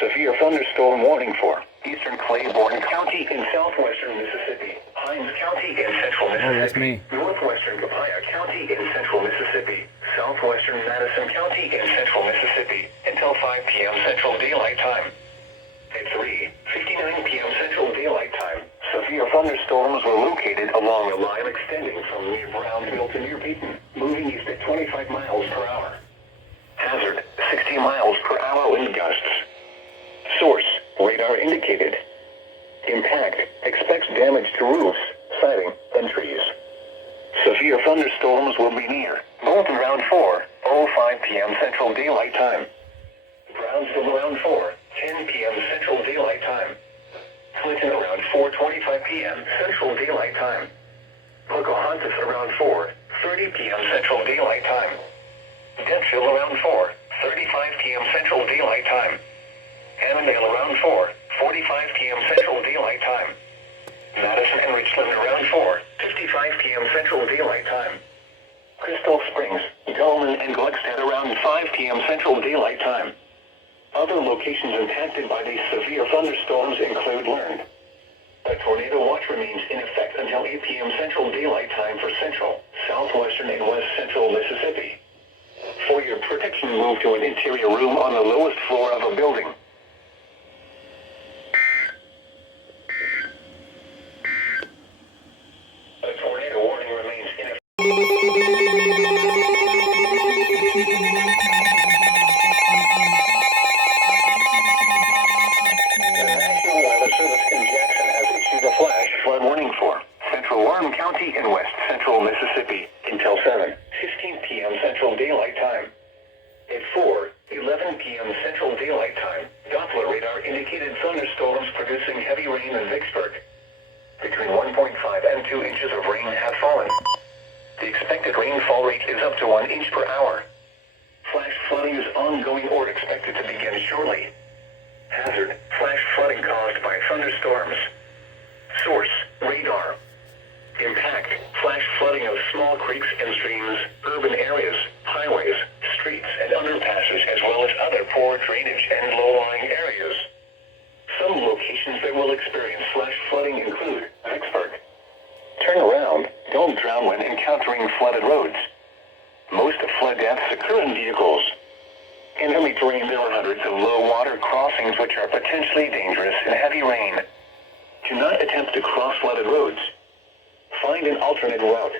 Severe thunderstorm warning for eastern Claiborne County in southwestern Mississippi, Hines County in central Mississippi, that's me. northwestern Copiah County in central Mississippi, southwestern Madison County in central Mississippi, until 5 p.m. Central Daylight Time. At 3:59 p.m. Central Daylight Time, severe thunderstorms were located along a line extending from near Brownsville to near Peyton, moving east at 25 miles per hour. Hazard, 60 miles per hour wind gusts. Source, radar indicated. Impact, expects damage to roofs, siding, and trees. Severe thunderstorms will be near Bolton around 4:05 p.m. Central Daylight Time. Brownsville around 4:10 p.m. Central Daylight Time. Clinton around 4:25 p.m. Central Daylight Time. Pocahontas around 4:30 p.m. Central Daylight Time. Denville around 4:35 p.m. Central Daylight Time. Annandale around 4:45 p.m. Central Daylight Time. Madison and Richland around 4:55 p.m. Central Daylight Time. Crystal Springs, Dolman, and Gluckstadt around 5 p.m. Central Daylight Time. Other locations impacted by these severe thunderstorms include Learn. A tornado watch remains in effect until 8 p.m. Central Daylight Time for central, southwestern, and west central Mississippi. For your protection, move to an interior room on the lowest floor of a building. A tornado warning remains in effect. The National Weather Service in Jackson has issued a flash flood warning for central Warren County and west central Mississippi until 7:15 p.m. Central Daylight Time. At 4:11 p.m. Central Daylight Time, Doppler radar indicated thunderstorms producing heavy rain in Vicksburg. Between 1.5 and 2 inches of rain have fallen. The expected rainfall rate is up to 1 inch per hour. Flash flooding is ongoing or expected to begin shortly. Hazard, flash flooding caused by thunderstorms. Source, radar. Impact, flash flooding of small creeks and streams, urban areas, highways, streets, and underpasses, as well as other poor drainage and low-lying areas. Some locations that will experience flash flooding include Vicksburg. Turn around, don't drown when encountering flooded roads. Most flood deaths occur in vehicles. In hilly terrain, there are hundreds of low-water crossings which are potentially dangerous in heavy rain. Do not attempt to cross flooded roads. Find an alternate route.